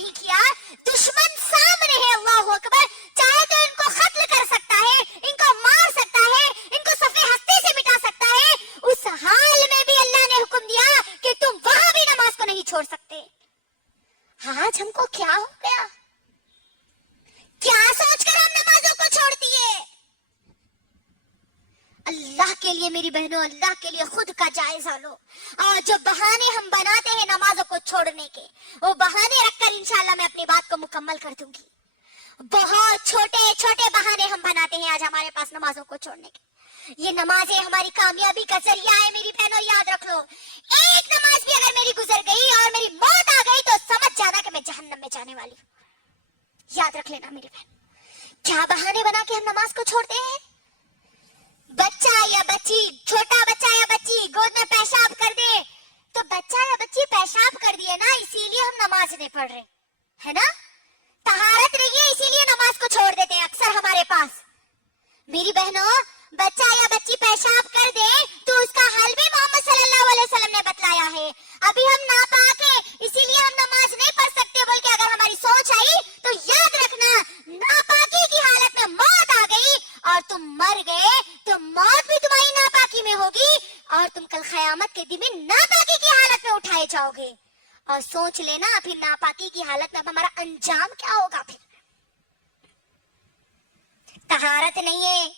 نہیں کیا. دشمن سامنے ہے, اللہ اکبر. چاہے تو ان کو قتل کر سکتا ہے, ان کو مار سکتا ہے, ان کو صفحے ہستی سے مٹا سکتا ہے. اس حال میں بھی اللہ نے حکم دیا کہ تم وہاں بھی نماز کو نہیں چھوڑ سکتے. آج ہم کو کیا ہو گیا؟ کیا سوچ کر ہم نمازوں کو چھوڑ دیے؟ اللہ کے لیے میری بہنوں, اللہ کے لیے خود کا جائزہ لو. اور جو بہانے ہم بناتے ہیں نمازوں کو چھوڑنے کے, وہ بہانے رکھ کر انشاءاللہ میں اپنی بات کو مکمل کر دوں گی. بہت چھوٹے چھوٹے بہانے ہم بناتے ہیں آج ہمارے پاس نمازوں کو چھوڑنے کے. یہ نمازیں ہماری کامیابی کا ذریعہ ہے میری بہنوں, یاد رکھ لو. ایک نماز بھی اگر میری گزر گئی اور میری موت آ گئی تو سمجھ جانا کہ میں جہنم میں جانے والی ہوں. یاد رکھ لینا میری بہن. کیا بہانے بنا کے ہم نماز کو چھوڑتے ہیں؟ بچہ یا بچی, چھوٹا بچہ یا بچی گود میں پیشاب کر دے تو بچہ یا بچی پیشاب کر دیے نا, اسی لیے ہم نماز نہیں پڑھ رہے ہے نا. طہارت نہیں ہے اسی لیے نماز کو چھوڑ دیتے ہیں اکثر ہمارے پاس. میری بہنوں, بچہ یا بچی پیشاب کر دے تو اس کا حل بھی محمد صلی اللہ علیہ وسلم نے بتلایا ہے. ابھی ہم ناپاک ہیں اسی لیے ہم نماز نہیں پڑھ سکتے بول کے اگر ہماری سوچ آئی تو یاد رکھنا, ناپاکی کی حالت میں موت آ گئی اور تم مر گئے تو موت بھی تمہاری ناپاکی میں ہوگی اور تم کل قیامت کے دن میں ناپاکی کی حالت میں اٹھائے جاؤ گے. اور سوچ لینا پھر ناپاکی کی حالت میں ہمارا انجام کیا ہوگا. پھر طہارت نہیں ہے,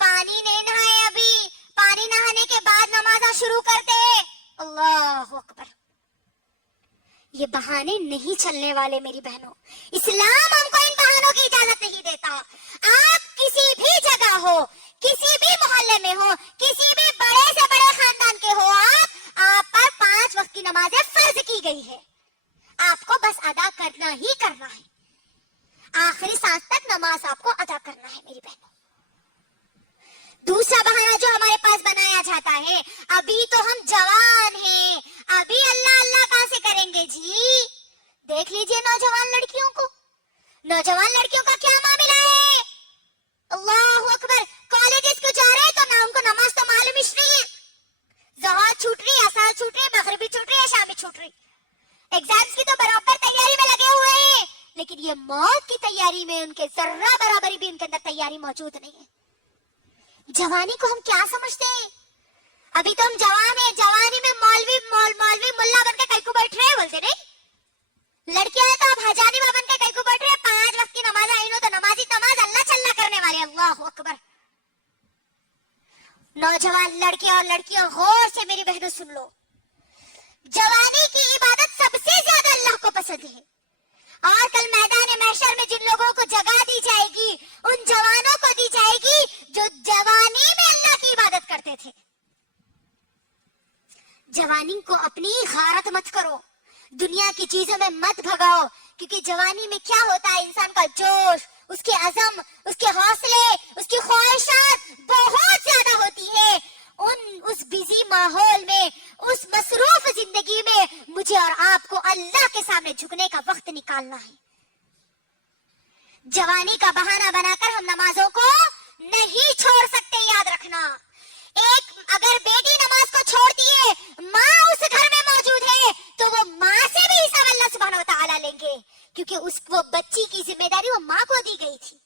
پانی نہیں نہائے, ابھی پانی نہانے کے بعد نمازاں شروع کرتے. اللہ اکبر. یہ بہانے نہیں چلنے والے میری بہنوں. اسلام ہم کو ان بہانوں کی اجازت نہیں دیتا. آپ کسی بھی جگہ ہو, کسی بھی محلے میں ہو, کسی بھی بڑے سے بڑے خاندان کے ہو, آپ پر 5 وقت کی نمازیں فرض کی گئی ہے. آپ کو بس ادا کرنا ہی کرنا ہے. آخری سانس تک نماز آپ کو ادا کرنا ہے میری بہنوں. دوسرا بہانہ جو ہمارے پاس بنایا جاتا ہے, ابھی تو ہم جوان ہیں, ابھی اللہ اللہ کہاں سے کریں گے جی. دیکھ لیجئے نوجوان لڑکیوں کو, نوجوان لڑکیوں کا کیا معاملہ ہے. اللہ اکبر. کالجز کو جا رہے تو نہ ان کو نماز تو معلوم ہی نہیں ہے. ظہر چھوٹ رہی, عصر چھوٹ رہی, مغربی چھوٹ رہی, شامی چھوٹ رہی. ایگزامز کی تو برابر تیاری میں لگے ہوئے ہیں, لیکن یہ موت کی تیاری میں ان کے ذرہ برابری بھی ان کے اندر تیاری موجود نہیں ہے. جوانی کو ہم کیا سمجھتے ہیں؟ ابھی تو ہم جوان ہیں, جوانی میں مولوی ملا بن کے کئی کو بیٹھ رہے ہیں بولتے نہیں. لڑکیاں ہیں تو آپ حجانبہ بن کے کئی کو بیٹھ رہے ہیں. 5 وقت کی نماز آئی تو نمازی نماز اللہ چلنا کرنے والے. اللہ اکبر. نوجوان لڑکے اور لڑکیاں غور سے میری بہنوں سن لو, جوانی کی عبادت سب سے زیادہ اللہ کو پسند ہے. اور کل میدان محشر میں جن لوگوں کو جگہ دی جائے گی ان جوانوں کو دی جائے گی جو جوانی میں اللہ کی عبادت کرتے تھے. جوانی کو اپنی غارت مت کرو, دنیا کی چیزوں میں مت بھگاؤ, کیونکہ جوانی میں کیا ہوتا ہے, انسان کا جوش, اس کے عزم, اس کے حوصلے, اس کی خواہشات بہت زیادہ ہوتی ہے. اس بیزی ماحول میں, اس مصروف زندگی میں مجھے اور آپ کو اللہ کے سامنے جھکنے کا وقت نکالنا ہے. جوانی کا بہانہ بنا کر ہم نمازوں کو نہیں چھوڑ سکتے, یاد رکھنا. ایک اگر بیٹی نماز کو چھوڑتی ہے, ماں اس گھر میں موجود ہے تو وہ ماں سے بھی حساب اللہ سبحانہ و تعالیٰ لیں گے, کیونکہ وہ بچی کی ذمہ داری وہ ماں کو دی گئی تھی.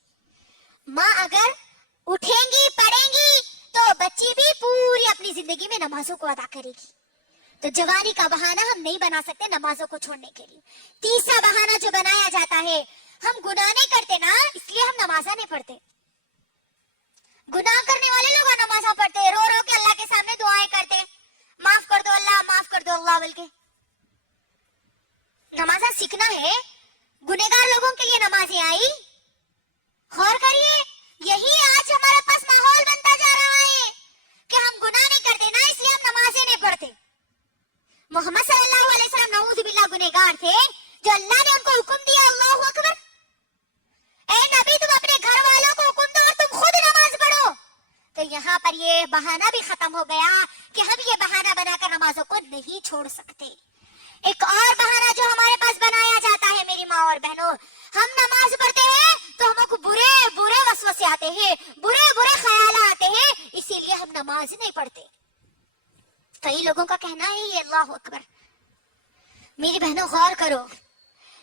ماں اگر اٹھیں گی, پڑھیں گی تو بچی بھی پوری اپنی زندگی میں نمازوں کو ادا کرے گی. تو جوانی کا بہانہ ہم نہیں بنا سکتے نمازوں کو چھوڑنے کے لیے. تیسرا بہانہ جو بنایا جاتا ہے, ہم گناہ نہیں کرتے نا اس لیے ہم نمازیں نہیں پڑھتے. گناہ کرنے والے لوگ نمازیں پڑھتے, رو رو کے اللہ کے سامنے دعائیں کرتے, معاف کر دو اللہ, معاف کر دو اللہ بول کے. نمازیں سیکھنا ہے, گنہگار لوگوں کے لیے نمازیں آئی. غور کریے, یہی آج ہمارے پاس ماحول بنتا جا رہا ہے کہ ہم گناہ نہیں کرتے نا اس لیے ہم نمازیں نہیں پڑھتے. محمد صلی اللہ علیہ وسلم نعوذ باللہ گنہگار تھے جو اللہ نے ان کو حکم دیا. اللہ اکبر. اے نبی تم اپنے گھر والوں کو حکم دو اور تم خود نماز پڑھو. تو یہاں پر یہ بہانہ بھی ختم ہو گیا کہ ہم یہ بہانہ بنا کر نمازوں کو نہیں چھوڑ سکتے. ایک اور بہانہ جو ہمارے پاس بنایا جاتا ہے میری ماں اور بہنوں, ہم نماز پڑھتے ہیں تو ہم کو برے برے وسوسے آتے ہیں, برے برے خیالات آتے ہیں, اسی لیے ہم نماز نہیں پڑھتے. کئی لوگوں کا کہنا ہے یہ. اللہ اکبر. میری بہنوں غور کرو,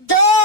2